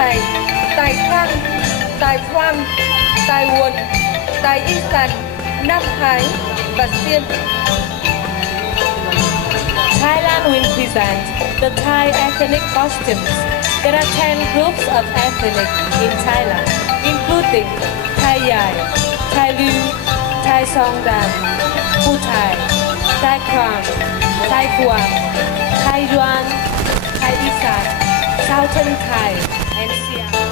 Thái, tại Khang, tại Quang, tại Quần, tại Isan, Nam Thái và Xiên. Thailand will present the Thai ethnic costumes. There are 10 groups of ethnic in Thailand, including Thai Yai, Thai Liu, Thai Songdan, Phu Thai, Thai Krang, Thai Guam, Thai Yuan, Thai Isan, Southern Thai, and Siam.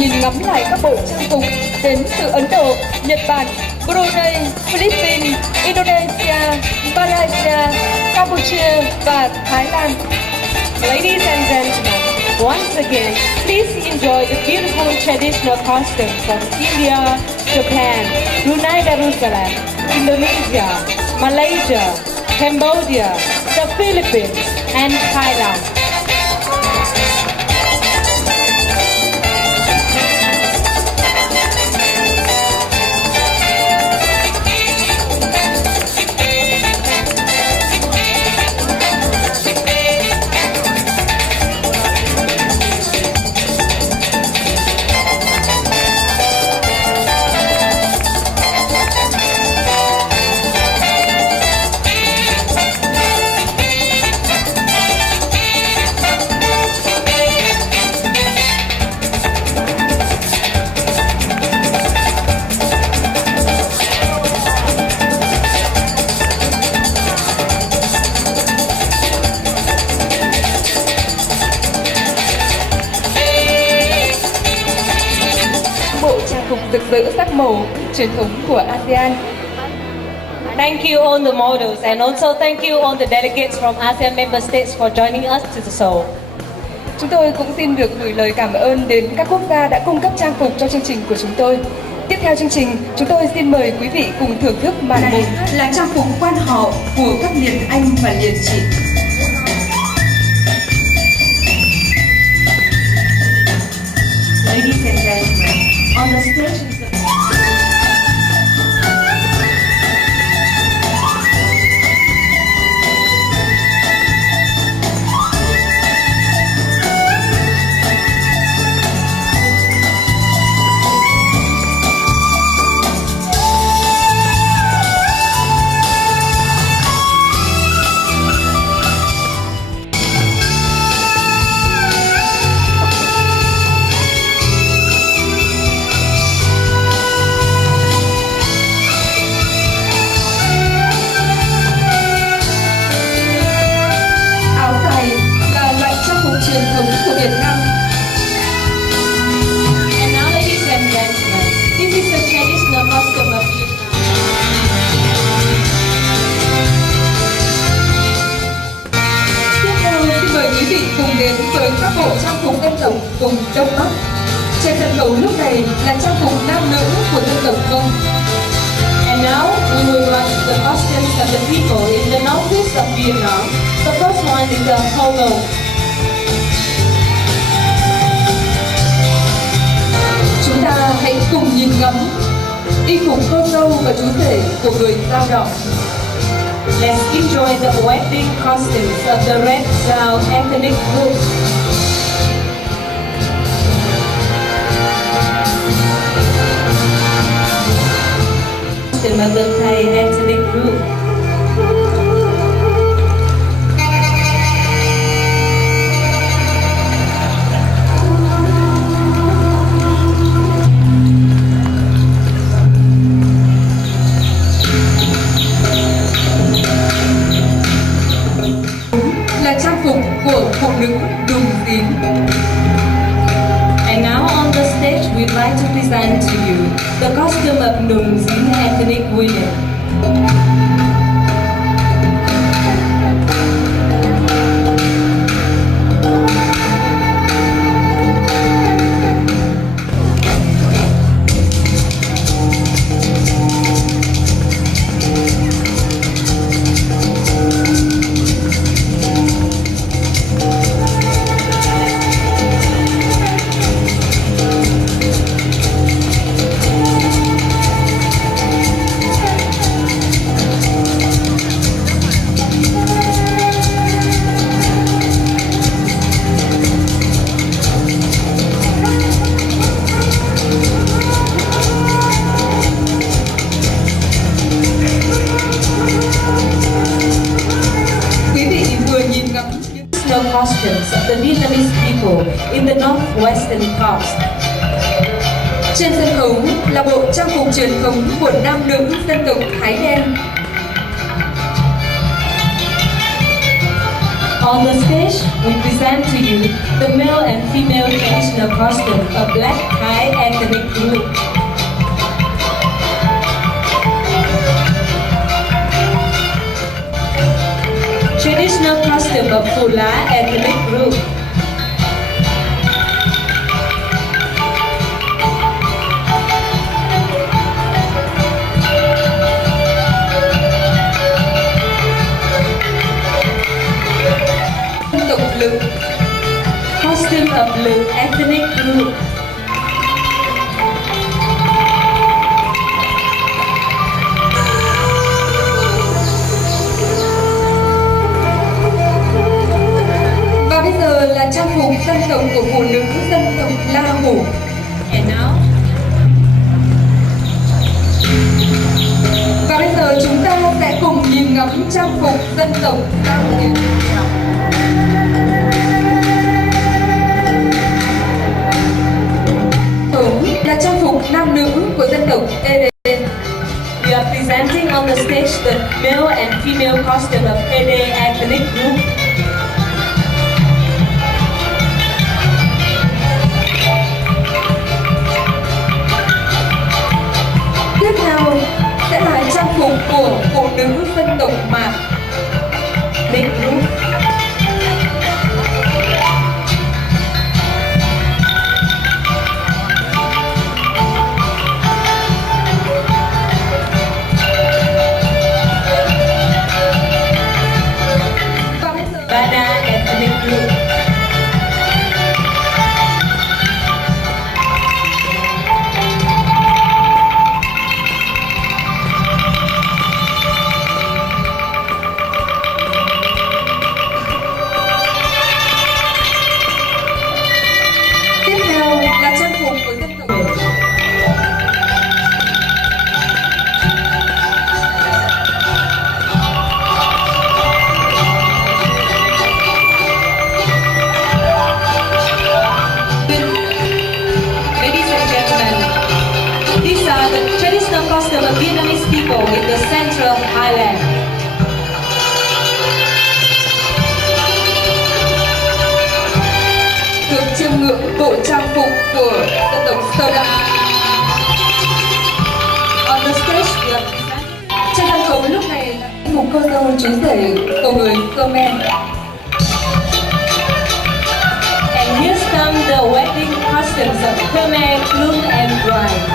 nhìn ngắm lại các bộ trang phục đến từ Ấn Độ, Nhật Bản, Brunei, Philippines, Indonesia, Malaysia, Campuchia và Thái Lan. Ladies and gentlemen, once again, please enjoy the beautiful traditional costumes of India, Japan, Brunei Darussalam, Indonesia, Malaysia, Cambodia, the Philippines, and Thailand. Rực rỡ sắc màu truyền thống của Asean. Thank you all the models and also thank you all the delegates from ASEAN member states for joining us to the show. Chúng tôi cũng xin được gửi lời cảm ơn đến các quốc gia đã cung cấp trang phục cho chương trình của chúng tôi. Tiếp theo chương trình, chúng tôi xin mời quý vị cùng thưởng thức màn một là trang phục quan họ của các liền anh và liền chị. Ladies and gentlemen, on the stage is truyền thống của Việt Nam. And now, ladies and gentlemen, this is the traditional costume of Vietnam. Tiếp theo, xin mời quý vị cùng đến với các bộ trang phục dân tộc vùng Đông Bắc. Trên sân khấu lúc này là trang phục nam nữ của dân tộc Mông. And now, we will watch the costumes of the people in the northeast of Vietnam. The first one is the polo. Chúng ta hãy cùng nhìn ngắm y phục cô dâu và chú rể của người Dao Đỏ. Let's enjoy the wedding costumes of the Red Dao ethnic group. Costume of the Thai ethnic group. Trang phục của phụ nữ Đường Tín. And now on the stage we'd like to present to you the costume of Nung Zin ethnic women. Costumes of the Vietnamese people in the northwestern coast. Trên sân khấu là bộ trang phục truyền thống của nam nữ dân tộc Thái Đen. On the stage, we present to you the male and female traditional costume of Black Thai ethnic group. Traditional costume of Phula ethnic group. Costume of Lu ethnic group. Và bây giờ là trang phục dân tộc của phụ nữ dân tộc La Hủ. And now, và bây giờ chúng ta sẽ cùng nhìn ngắm trang phục dân tộc La Hủ. Là trang phục nam nữ của dân tộc Ede. we are presenting on the stage the male and female costume of Ede ethnic group. Tiếp theo sẽ là trang phục của phụ nữ dân tộc Mạc. Big group. Bana ethnic group. Tiếp theo là trang phục của dân tộc Traditional costume of Vietnamese people in the central Thailand. được chiêm ngưỡng bộ trang phục của dân tộc Sơ Đăng. On the stage, we are presenting. Trên sân khấu lúc này là một cô dâu chú rể của người Khmer. And here's come the wedding costumes of Khmer, groom and bride.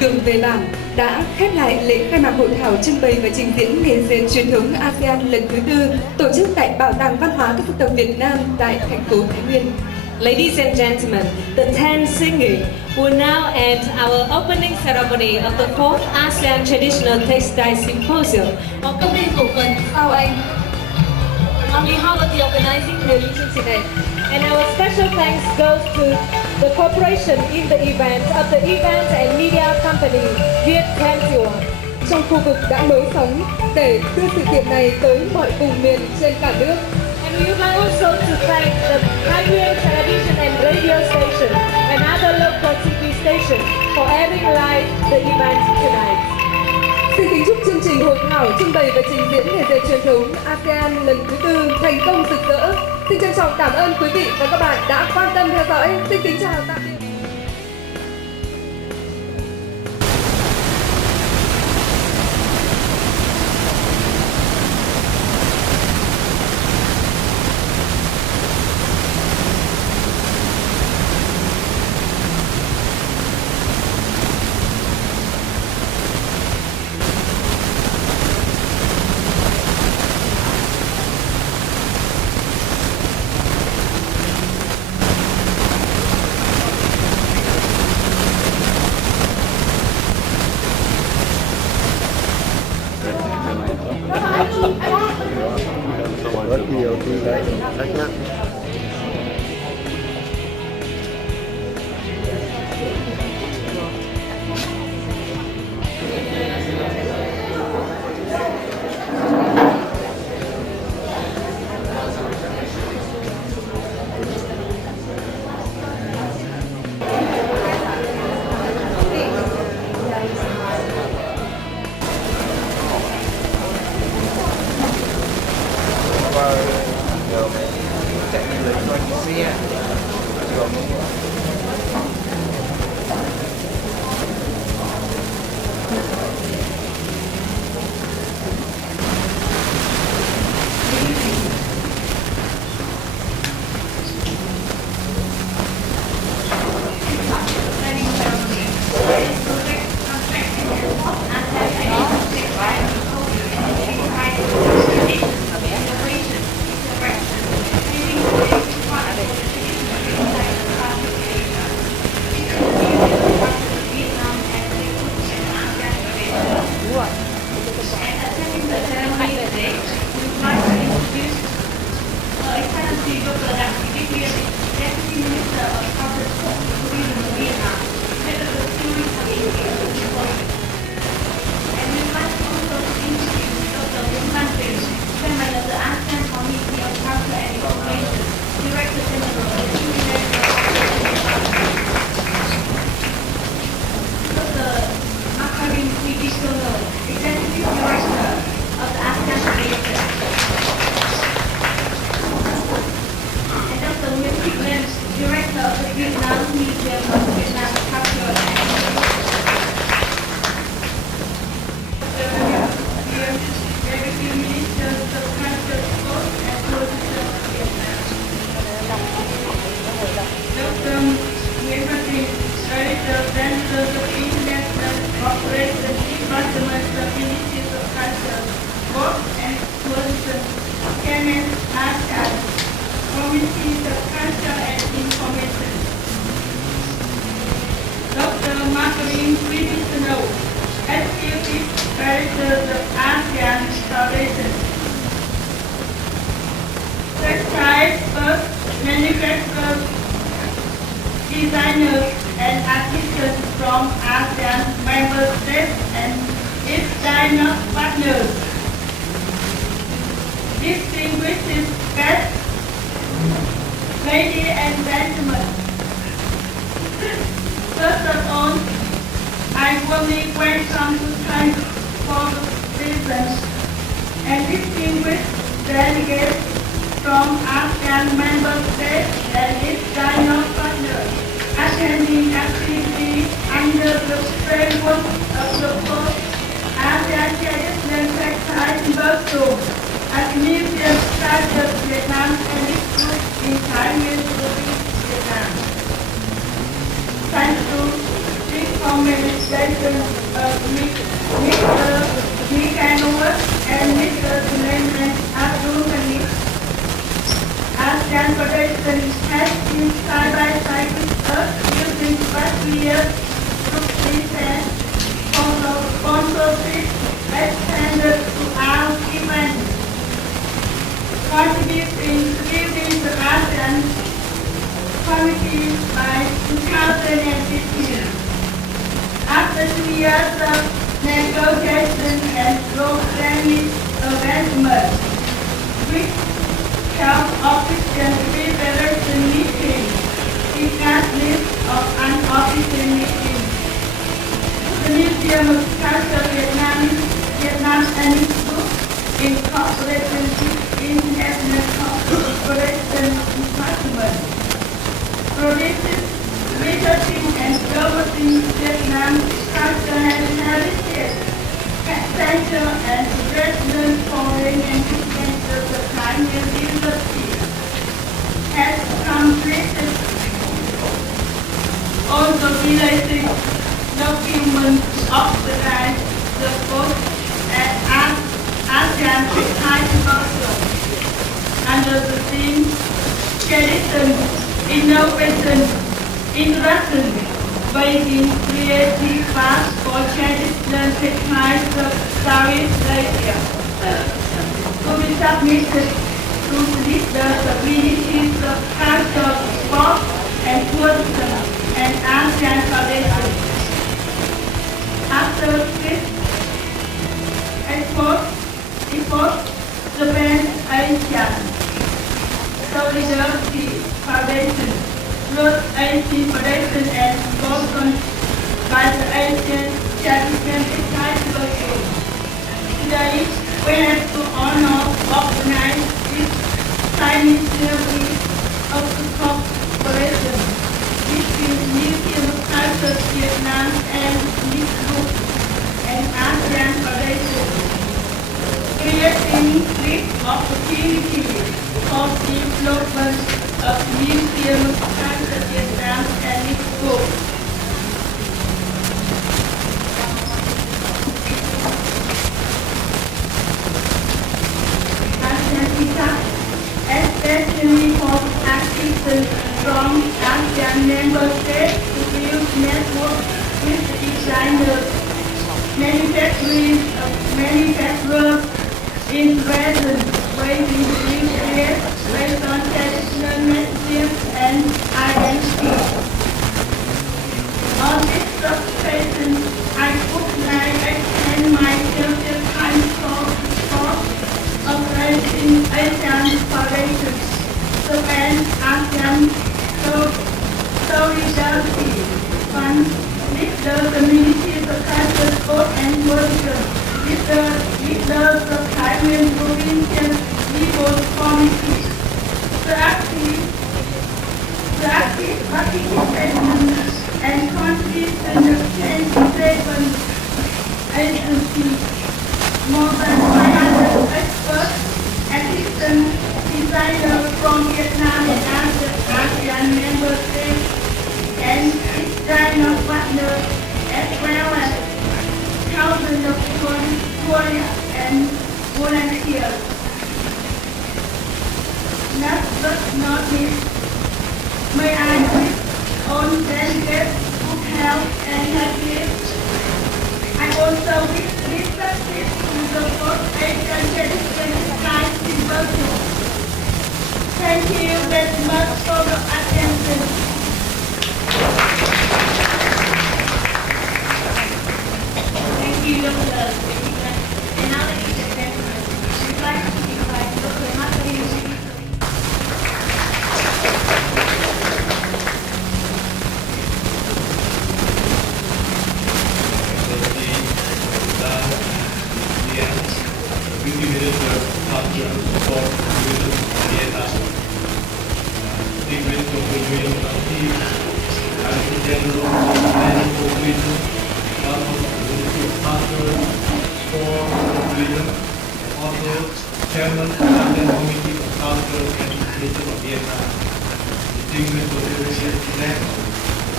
Đường về bản đã khép lại lễ khai mạc hội thảo trưng bày và trình diễn nghề dệt truyền thống Asean lần thứ 4 tổ chức tại Bảo tàng Văn hóa các dân tộc Việt Nam tại thành phố Thái Nguyên. Ladies and gentlemen, the 10 singing will now end our opening ceremony of the 4th ASEAN Traditional Textile Symposium. Công ty cổ phần Sao Anh. On behalf of the organizing committee, and our special thanks goes to the cooperation in the event of the event and media company Viet Cam. Trong khu vực đã nối sống để đưa sự kiện này tới mọi vùng miền trên cả nước. And we would like also to thank the Thai television and radio station and other local TV stations for airing live the event tonight. Xin kính chúc chương trình hội thảo trưng bày và trình diễn nghề dệt truyền thống ASEAN lần thứ 4 thành công rực rỡ. Xin trân trọng cảm ơn quý vị và các bạn đã quan tâm theo dõi. Xin kính chào tạm biệt. Rất nhiều thì đấy thắc mắc. Makarim Wibisono, Executive Director of the Asean Region. And Dr. Nguyễn Thị Ngân, Director of the Vietnam Museum of Vietnam Culture and Deputy Minister of Culture, Sport and Tourism of Vietnam. Dr. Nguyễn Thị Vân, Director of International Cooperation Department of Ministries of Culture, Sport and Tourism, Chairman Asean, Committees of Culture and Information. Dr. Makarim Wibisono, Executive Director of ASEAN Foundation. Textile first manufacturers, designers and artisans from ASEAN member states and its dialogue partners. Distinguished guests, ladies and gentlemen, first of all, I warmly welcome to thank for the presence and distinguished delegates from ASEAN member states and its dialogue partners, attending activities under the framework of the fourth ASEAN Traditional Textile Symposium at Museum Culture Vietnam and its group in Thailand, Vietnam. Thanks to this commendation of Mr. Nicanor and Mr. Suleiman Abdul Hamid, ASEAN Foundation has working side by side with us using various group events, sponsorship, extended to our event, contributing to building the Asean community by 2015. After 2 years of negotiation and programming arrangements, which helped official preparation meetings, we got list of unofficial meetings. The Museum of Culture Vietnam and its book, in cooperation with International Cooperation Department, produces researching and promoting Vietnam's culture and heritage, center and resident foreign and of the Thai University has completed also related documents of the book at Asean Thai Council under the theme Tradition, Innovation, Interaction, Waiting Creative Paths for Traditional Techniques of Southeast Asia. To be submitted to the leaders of ministries of culture, sport, and tourism, and ASEAN Foundation. After this effort, the band Asean Solidarity Foundation, Road Asian Foundation, and sponsored by the Asian Championship Festival. Today, we have the honor of organize this Chinese ceremony of the cooperation between the Museum of Culture Vietnam and this group and ASEAN Foundation, creating great opportunities for the development of the Museum of Culture Vietnam and its group. Especially for assistance from ASEAN member states to build network with designers, manufacturers in present waiting to create based on traditional messages and identity. On this occasion, I would like to extend my sincere thanks for operating Asian Foundation, the band ASEAN Solidarity Fund, with the communities of culture, sport and tourism, with the leaders of Thailand provincial legal committees. The active participation and contribution of 27 agencies, more than 500 experts, assistant designers from Vietnam and ASEAN member states, and designer partners, as well as thousands of tourists and volunteers. Last but not least, may I wish all delegates good health and happiness. I also wish this success to the first Asian Dedicated Thai Symposium. Thank you very much for your attention. Thank you, Dr. And now, ladies and gentlemen, we'd like to invite Dr. Makarim Wibisono. Chairman of the Committee of Culture and Education of Vietnam, distinguished Professor Tiết,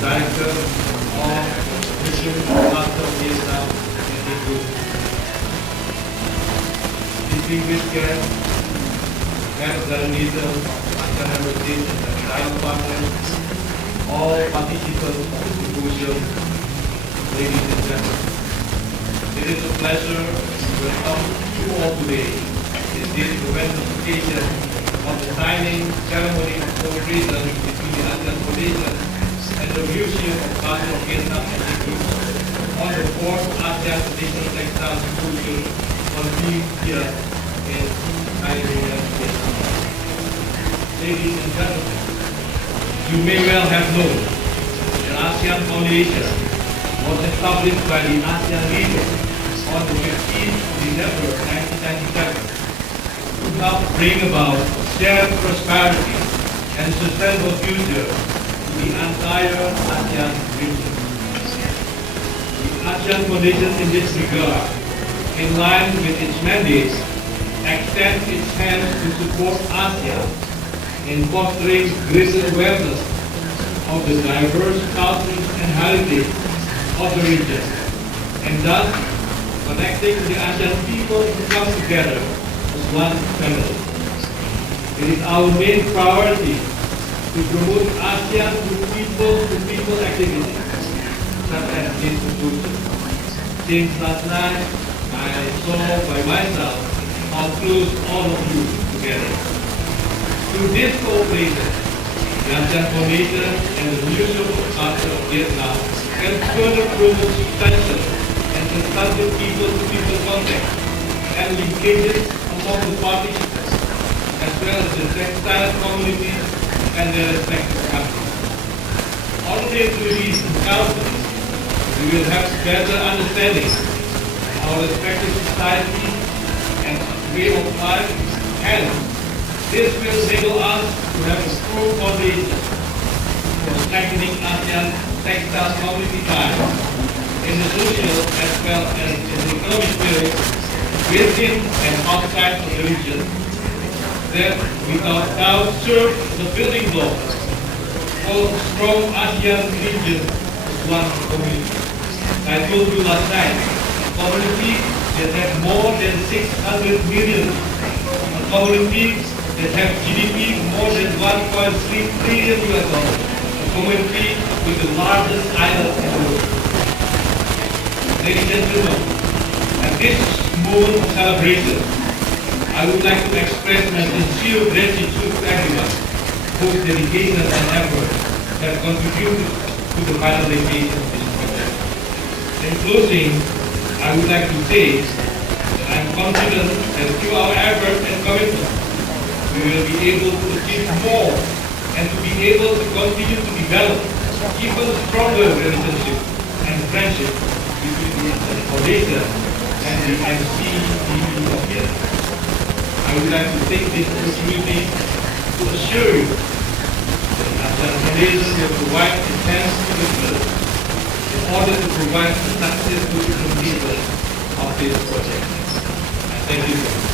Director of Museum of Culture of Vietnam and the Group, distinguished guests, and the leader of the heritage and dialogue partners, all participants of the symposium, ladies and gentlemen. It is a pleasure to welcome you all today in this momentous occasion of the signing ceremony of cooperation between the ASEAN Foundation and the Museum of Culture of Vietnam and English on the 4th ASEAN Traditional Textile Symposium on being here in Mariah, Vietnam. Ladies and gentlemen, you may well have known the ASEAN Foundation was established by the ASEAN leaders on the 15th of December 1997 to help bring about shared prosperity and sustainable future to the entire ASEAN region. The ASEAN Foundation in this regard, in line with its mandates, extends its hands to support ASEAN in fostering greater awareness of the diverse cultures and heritage of the region, and thus connecting the ASEAN people to come together as one family. It is our main priority to promote ASEAN through people-to-people activities, such as this symposium. Since last night, I saw by myself how close all of you together. Through this cooperation, the ASEAN Foundation and the Museum of Culture of Vietnam can further promote substantial and substantive people-to-people contact and linkages among the participants, as well as the textile communities and their respective countries. Only through these encounters we will have better understanding of our respective society and way of life, and this will enable us to have a strong foundation for strengthening ASEAN textile community ties in the social as well as in the economic sphere within and outside of the region that without doubt serve the building blocks for a strong ASEAN region as one community. I told you last night, a community that has more than 600 million, a community that has GDP more than 1.3 trillion US dollars, a community with the largest island in the world. Ladies and gentlemen, at this moment of celebration, I would like to express my sincere gratitude to everyone whose dedication and effort have contributed to the finalization of this project. In closing, I would like to say that I am confident that through our effort and commitment, we will be able to achieve more and to be able to continue to develop even stronger relationship and friendship between the Foundation and the MCVE of Vietnam. I would like to take this opportunity to assure you that the ASEAN Foundation will provide enhanced commitment in order to provide a successful completion of this project. I thank you very much.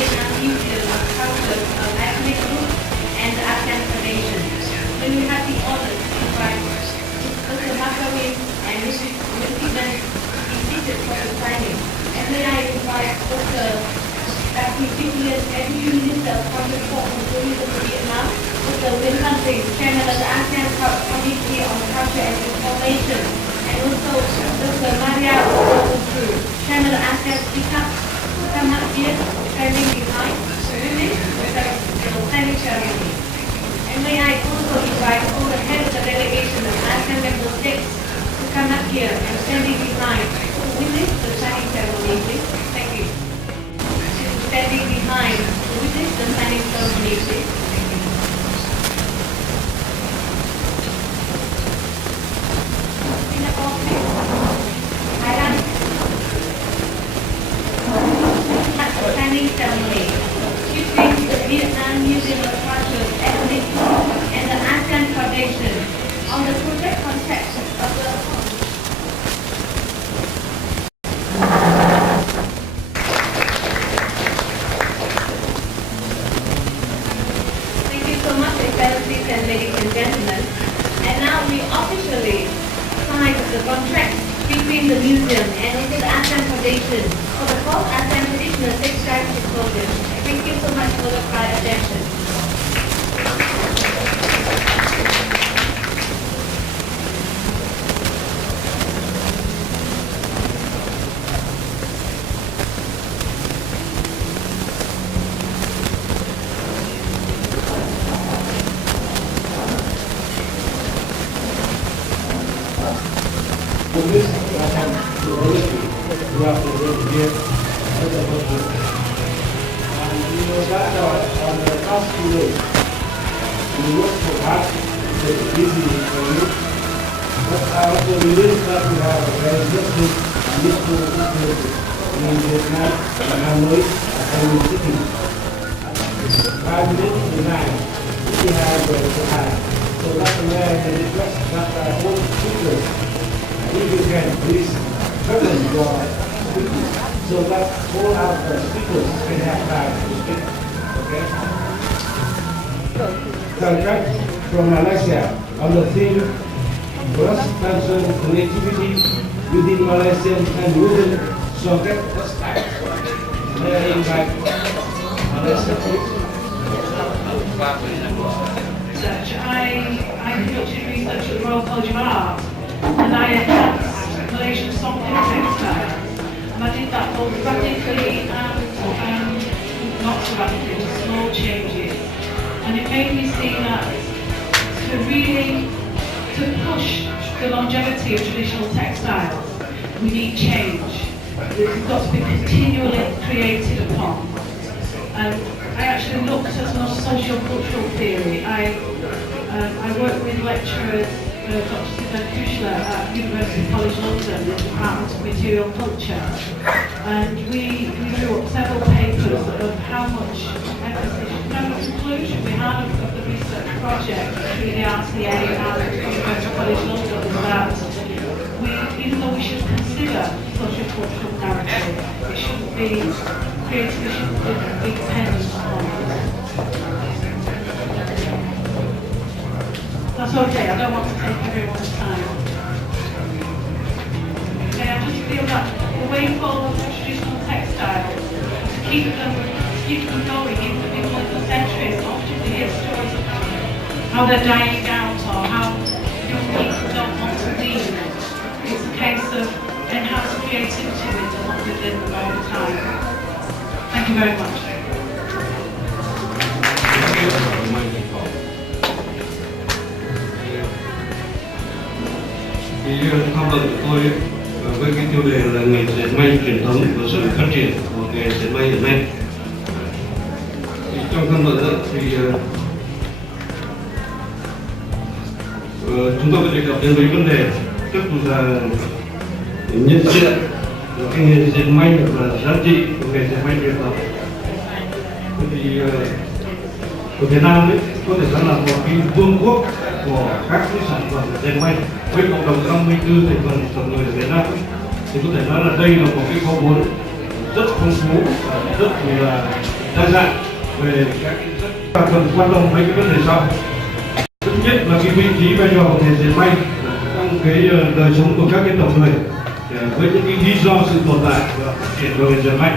Vietnam Museum of Culture of Ethnic Group and the Asean Foundation. When we have the honor to invite Mr. Makarim and Mrs. Nguyễn Thị Vân to be seated for the signing. And then I invite Mr. Deputy Minister of Culture and Tourism of Vietnam, Mr. Nguyễn Thị Ngân, Chairman of the Asean Committee on Culture and Information, and also Dr. Mariah Waworuntu, Chairman of Asean Viet Bắc, come up here, standing behind women with the signing ceremony. And may I also invite all the heads of the delegation of ASEAN member states to come up here and standing behind to witness the signing ceremony, please. Thank you. Standing behind to witness the signing ceremony, please. Thank you. Singapore, please. Thailand. Signing ceremony between the Vietnam Museum of Culture, Ethnic Group and the ASEAN Foundation on the project concept of the Thank you so much, Excellencies and ladies and gentlemen. And now we officially sign the contract between the museum and also the ASEAN Foundation for the fourth ASEAN Traditional Textile Symposium. Thank you so much for the kind attention. For this quality throughout the world here, as a whole. And you know that on the past few days, we work so hard to make it easy for you. But I also believe that we have a very good and useful experience in Vietnam and Hanoi and in City. 5 minutes to 9, we have the time. So that's where I request that I hold speakers. If you can please present your speakers so that all our speakers can have time to speak. Okay? Contract from Malaysia on the theme cross-cultural connectivity within Malaysian and within Soviet textiles. May I invite Malaysia, please? I conducted research at the Royal College of Art, and I enhanced Malaysian soft textile. And I did that both radically and not so radically, with small changes. And it made me see that to push the longevity of traditional textiles, we need change. It's got to be continually created upon. And I actually looked at some socio-cultural theory. I worked with lecturers, Dr. Vân at University College London in the Department of Material Culture, and we drew up several papers of how much emphasis, the conclusion we had of the research project between the RCA and University College London was that even though we should consider socio-cultural narrative, it shouldn't be creative, it shouldn't be dependent on it. That's okay, I don't want to take everyone's time. Okay, I just feel that the way forward for traditional textiles, to keep them going even if we look for centuries, often we hear stories of how they're dying out or how young people don't want to leave. It's a case of enhanced creativity with them, not within them all the time. Thank you very much. Tham luận của tôi với cái tiêu đề là ngành dệt may truyền thống và sự phát triển của nghề dệt may hiện nay. Trong tham luận thì chúng tôi có đề cập đến mấy vấn đề, tức là nhận diện cái nghề dệt may và giá trị của nghề dệt may truyền thống. Thì ở Việt Nam ấy, có thể nói là một cái vương quốc của các cái sản phẩm dệt may với cộng đồng 54 thành phần tổng người ở Việt Nam, thì có thể nói là đây là một cái kho vốn rất phong phú, rất là đa dạng về các cái rất cần quan tâm mấy cái vấn đề sau. Thứ nhất là cái vị trí vai trò của nghề dệt may trong cái đời sống của các cái tộc người với những cái lý do sự tồn tại và phát triển của nghề dệt may.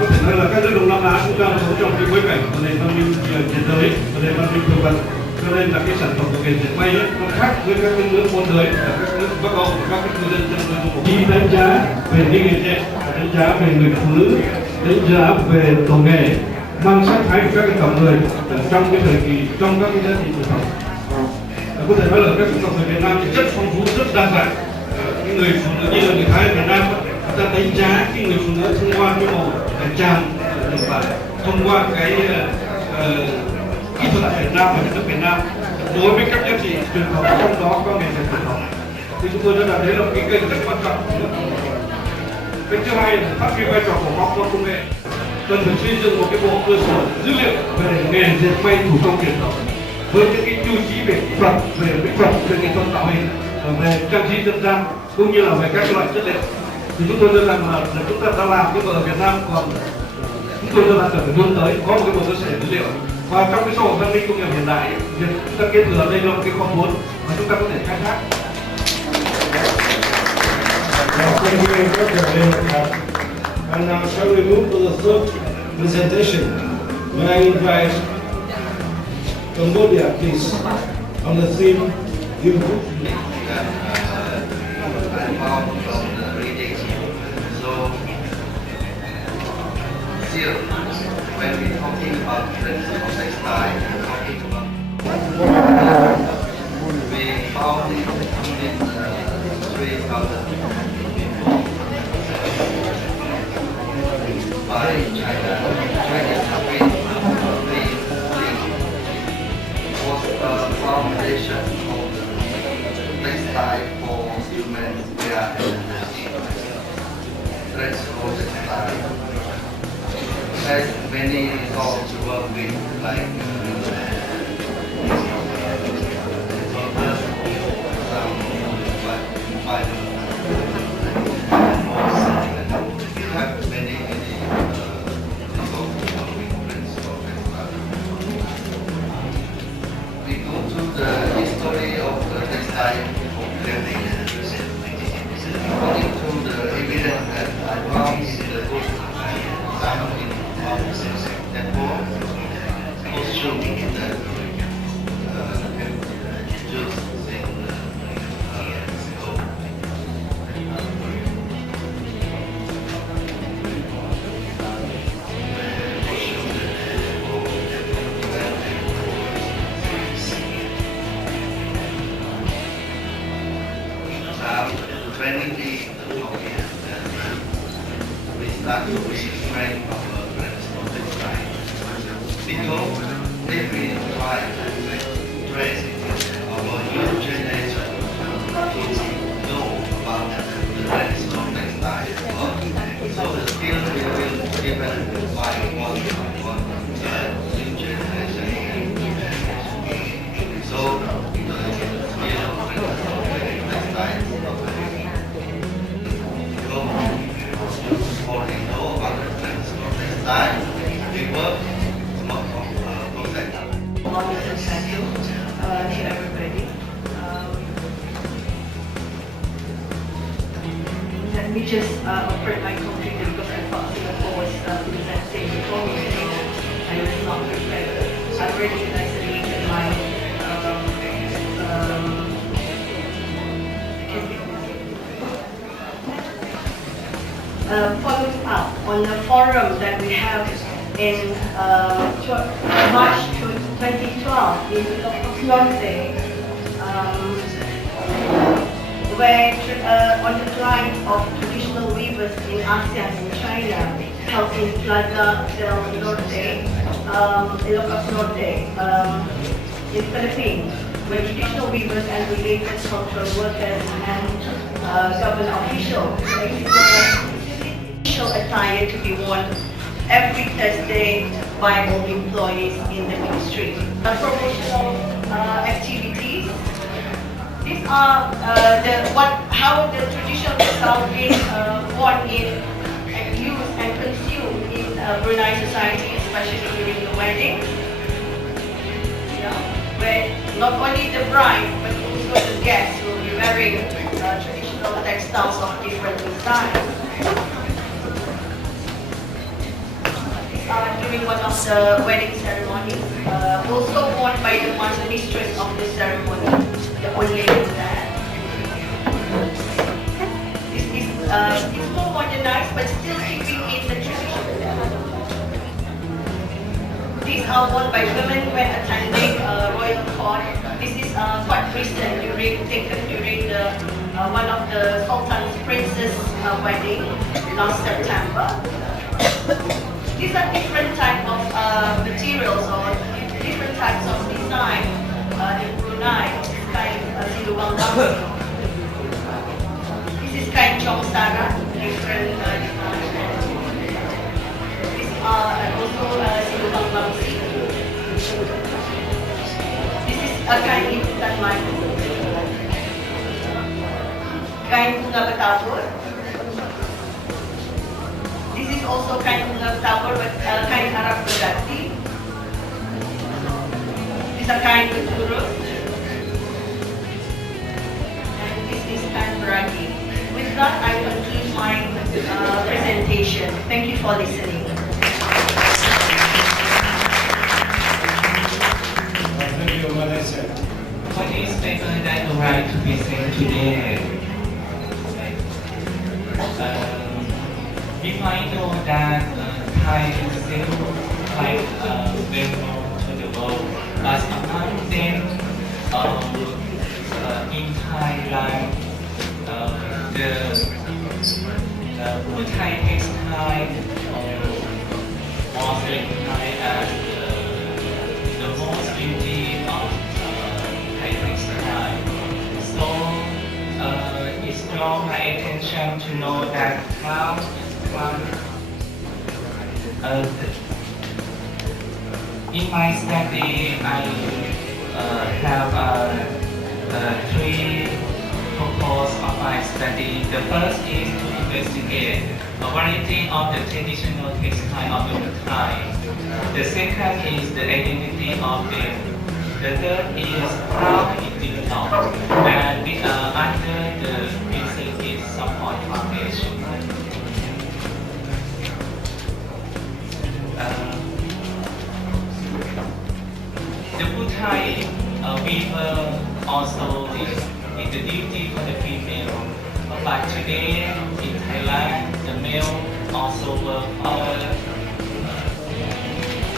Có thể nói là các nước Đông Nam Á cũng đang sống trong cái bối cảnh của nền văn minh thế giới và nền văn minh thực vật, cho nên là cái sản phẩm của nghề dệt may nó khác với các cái nước môn giới và các nước Bắc Âu và các cái cư dân trong nơi khu vực. Khi đánh giá về cái nghề dệt, đánh giá về người phụ nữ, đánh giá về tổ nghề mang sắc thái của các cái tộc người trong cái thời kỳ, trong các cái giá trị truyền thống. Có thể nói là các tộc người Việt Nam thì rất phong phú, rất đa dạng. Cái người phụ nữ như là người Thái ở Việt Nam, người ta đánh giá cái người phụ nữ thông qua cái màu tràm và thông qua cái kỹ thuật Việt Nam và nước Việt Nam đối với các giá trị truyền thống, trong đó có nghề dệt truyền thống. Thì chúng tôi đã thấy là một cái kênh rất quan trọng. Cái thứ hai là phát huy vai trò của khoa học công nghệ, cần phải xây dựng một cái bộ cơ sở dữ liệu về nghề dệt may thủ công truyền thống với những cái tiêu chí về kỹ thuật, về mỹ thuật, về nghệ thuật tạo hình, về trang trí dân gian cũng như là về các loại chất liệu. Thì chúng tôi cho rằng là chúng ta đã làm cái ở Việt Nam, còn chúng tôi cho rằng cần phải vươn tới có một cái bộ cơ sở dữ liệu. Và trong cái xã hội văn minh công nghiệp hiện đại, việc chúng ta kết thừa đây là một cái kho vốn mà chúng ta có thể khai thác. Thank you very much. And now shall we move to the third presentation? May I invite Cambodia, please, on the theme Beautiful. I'm out from the reading. So, still, when we're talking about trends of textile, we're talking about we found it in 3,000 before by Chinese company. Was the foundation of the textile for human wear and dress for textile. Has many results to work with, like let me just offer my conclusion because I thought Singapore was presenting before me, so I was not prepared. I've already isolated my following up on the forum that we have in March 2012 in Norte, where on the line of traditional weavers in Asean and China, held in Plaza del Norte, Ilocos Norte, in Philippines, where traditional weavers and related cultural workers and government officials exhibit official attire to be worn every Thursday by all employees in the ministry. Promotional activities. These are how the traditional style is worn in and used and consumed in Brunei society, especially during the wedding. Where not only the bride but also the guests will be wearing traditional textiles of different designs. During one of the wedding ceremonies, also worn by the master mistress of the ceremony, the old lady there. It's more modernized but still keeping in the tradition. These are worn by women when attending royal court. This is quite recent, taken during the one of the Sultan's princess wedding last September. These are different types of materials or different types of design in Brunei. Kain silubang bangsi. This is kain chong sara, different these are also silubang bangsi. This is a kain ibutan madu. Kain bunga betapur. This is also kain bunga betapur but kain Arab berganti. This is a kain berturut. And this is kain beragi. With that, I will for listening. Thank you, Malaysia. What is paper that you like to present today? We might know that Thai is still quite well known to the world, but among them, in Thailand, the Thai textile was recognized as the most beauty of Thai textile. So it draw my attention to know that how in my study I have three purposes of my study. The first is to investigate a variety of the traditional textile of the Thai. The second is the identity of them. The third is how it developed, and under the research support foundation. The Thai weaver also is the duty for the female. But today in Thailand, the male also work hard.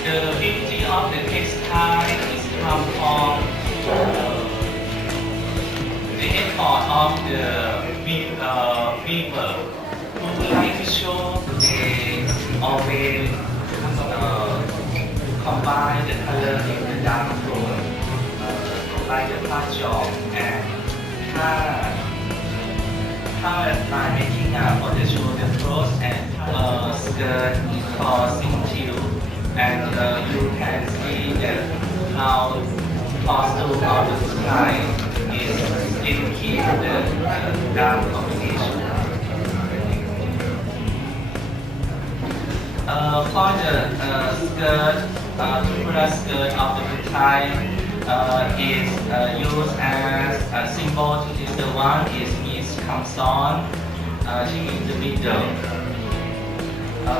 The beauty of the textile is come from the effort of the weaver who like to show they always combine the color in the dark tone, like the patchwork and by making for the shoulder clothes and skirt for cintil, and you can see that how costume of the style is still keep the dark combination. For the skirt, tubular skirt of the Thai is used as a symbol to this. The one is Miss Kamson. She is the middle.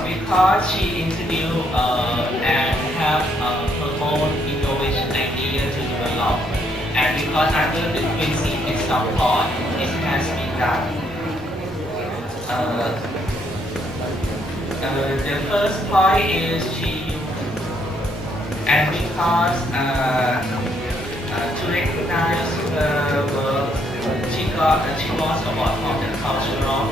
Because she introduced and have her own innovation idea to develop, and because under the Quincy support, it has been done. The first point is she, and because to recognize her work, she was award from the cultural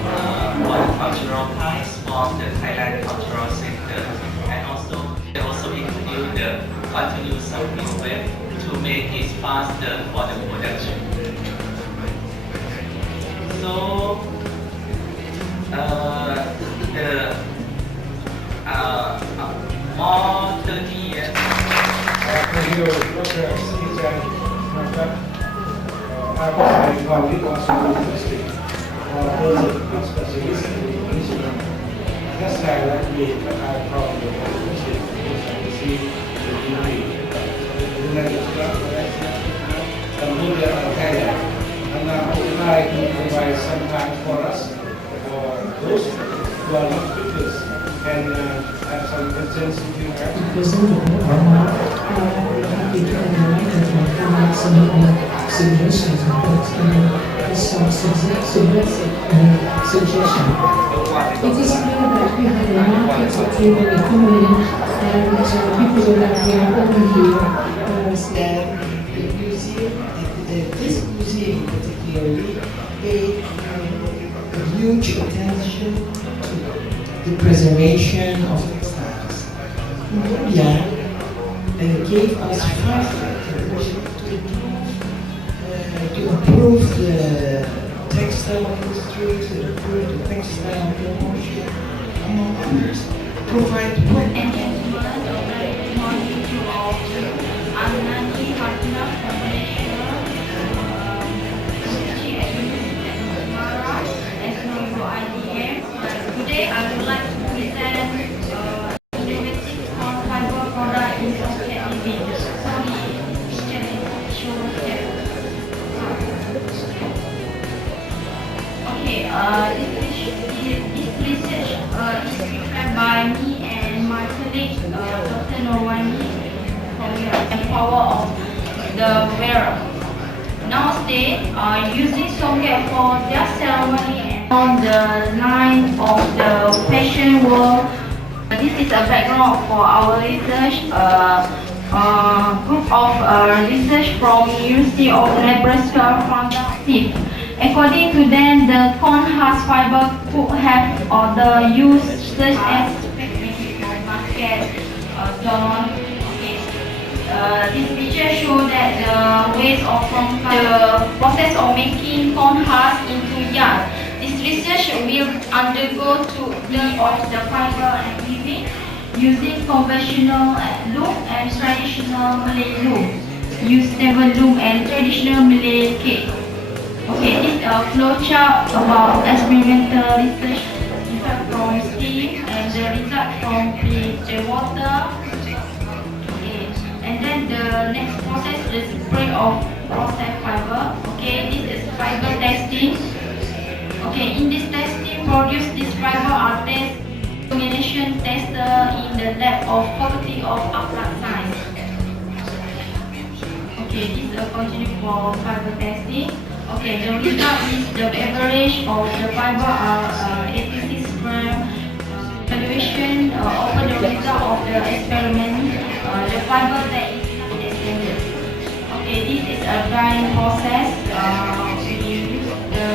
prize from the Thailand Cultural Center, and also they also introduced the continuous service web to make it faster for the production. So the more 30 years. Thank you, Dr. Stephen. I was from Vietnam University. Was a specialist in English. That's why I like me, but I'm from the University of see the degree. Cambodia and Thailand. And now I would like to provide some time for us, for those who are not speakers, can have some presence if you have. It is clear that we have a market for human economy, and people that we are over here understand the museum, this museum particularly, paid huge attention to the preservation of textiles. India gave us 5 factors to improve the textile industry, to improve the textile promotion, among others, provide Today I would like to present innovative fiber product in sustainability. Okay, this research is prepared by and power of the wearer. Nowadays, using songet for their ceremony on the line of the fashion world. This is a background for our research. Group of research from University of Nebraska found Tiết. According to them, the corn husk fiber could have other uses such as basket, dawn. This picture shows that the ways of the process of making corn husk into yarn. This research will undergo two-thirds of the fiber and weaving using conventional loom and traditional Malay loom. Use never loom and traditional Malay cake. Okay, this is a flowchart about experimental research from steam and the result from the water. Okay, and then the next process is spray of processed fiber. Okay, this is fiber testing. Okay, in this testing, produce this fiber are tested combination tester in the lab of Faculty of Applied Science. Okay, this is a continue for fiber testing. Okay, the result is the average of the fiber are 86 gram. Evaluation over the result of the experiment, the fiber that is not extended. Okay, this is a drying process. We use the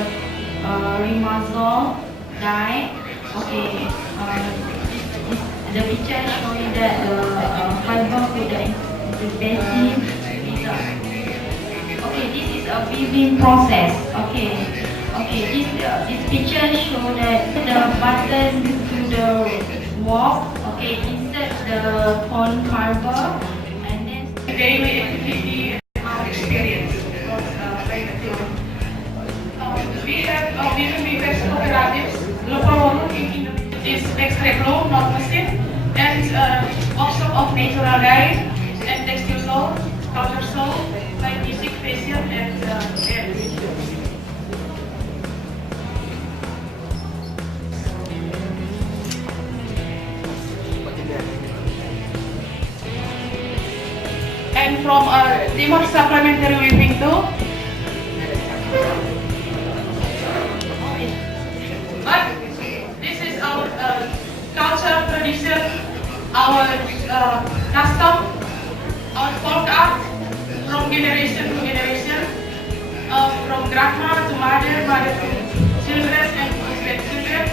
Rimazole dye. Okay, the picture showing that the fiber with the basic result. Okay, this is a weaving process. Okay, this picture shows that the button to the wall. Okay, insert the corn fiber and then daily activity and our experience. We have weaving cooperatives, local working in this X-ray flow, not machine, and workshop of natural dye and textile sew, culture sew, like music, fashion, and dance. And from Timor supplementary weaving too. But this is our culture, tradition, our custom, our folk art from generation to generation, from grandma to mother, mother to children and grandchildren.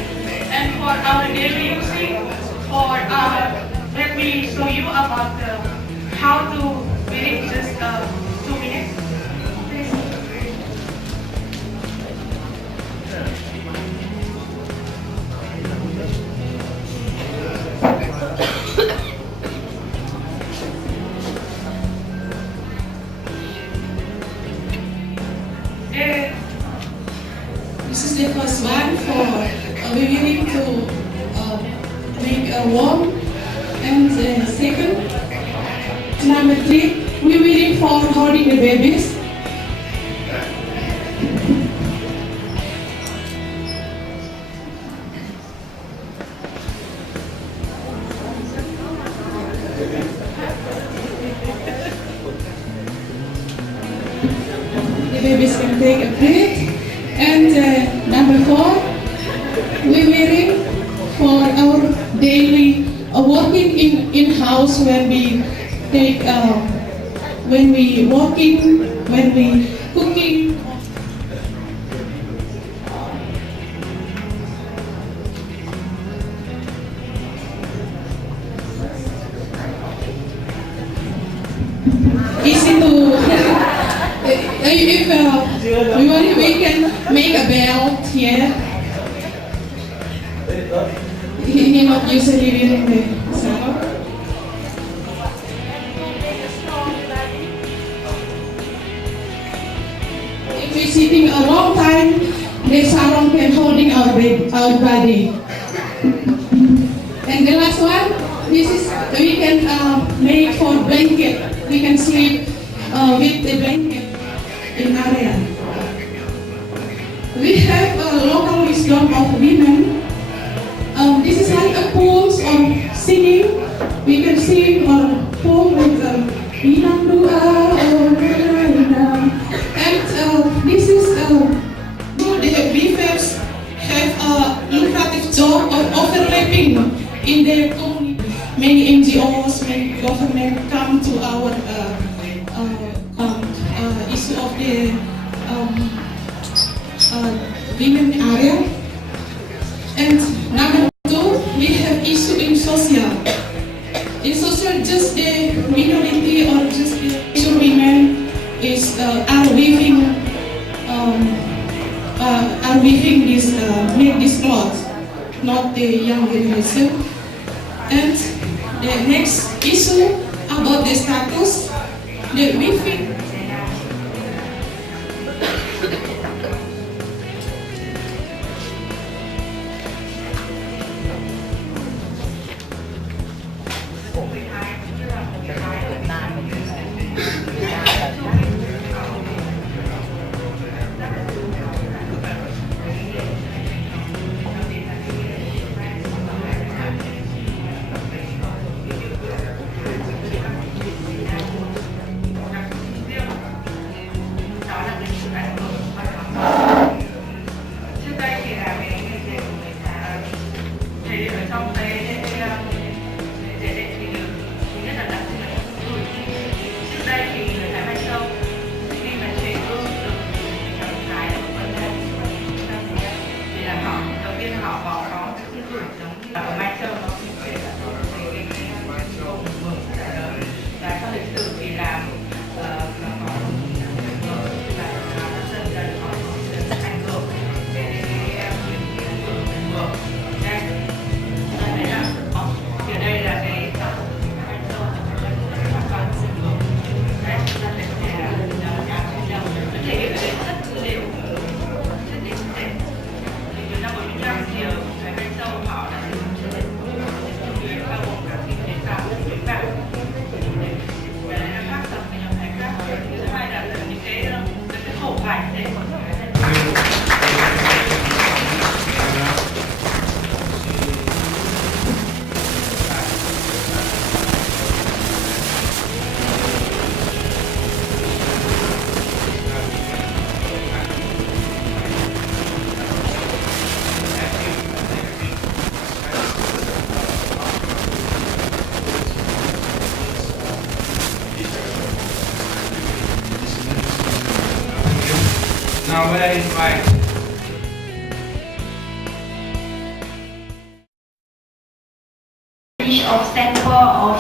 And for our daily using, let me show you about how to weave just 2 minutes. This is the first one for weaving to make a warm, and the second, number 3, weaving for holding the babies. The babies can take a break. And number 4, weaving for our daily working in house when we take when we walking, when we cooking. Easy to if we can make a belt here. He not usually wearing the sarong. If we're sitting a long time, the sarong can holding our body. And the last one, this is we can make for blanket. We can sleep with the blanket in area. We have a local wisdom of women. This is like a poem or singing. We can sing or poem with And this is good. The BFFs have a lucrative job of overlapping in their community. Many NGOs, many government come to our issue of the women area. And number two, we have issue in social. In social, just the minority or just the women is are weaving this make this cloth, not the young generation. And the next issue about the status, the weaving. Now where is my of sample of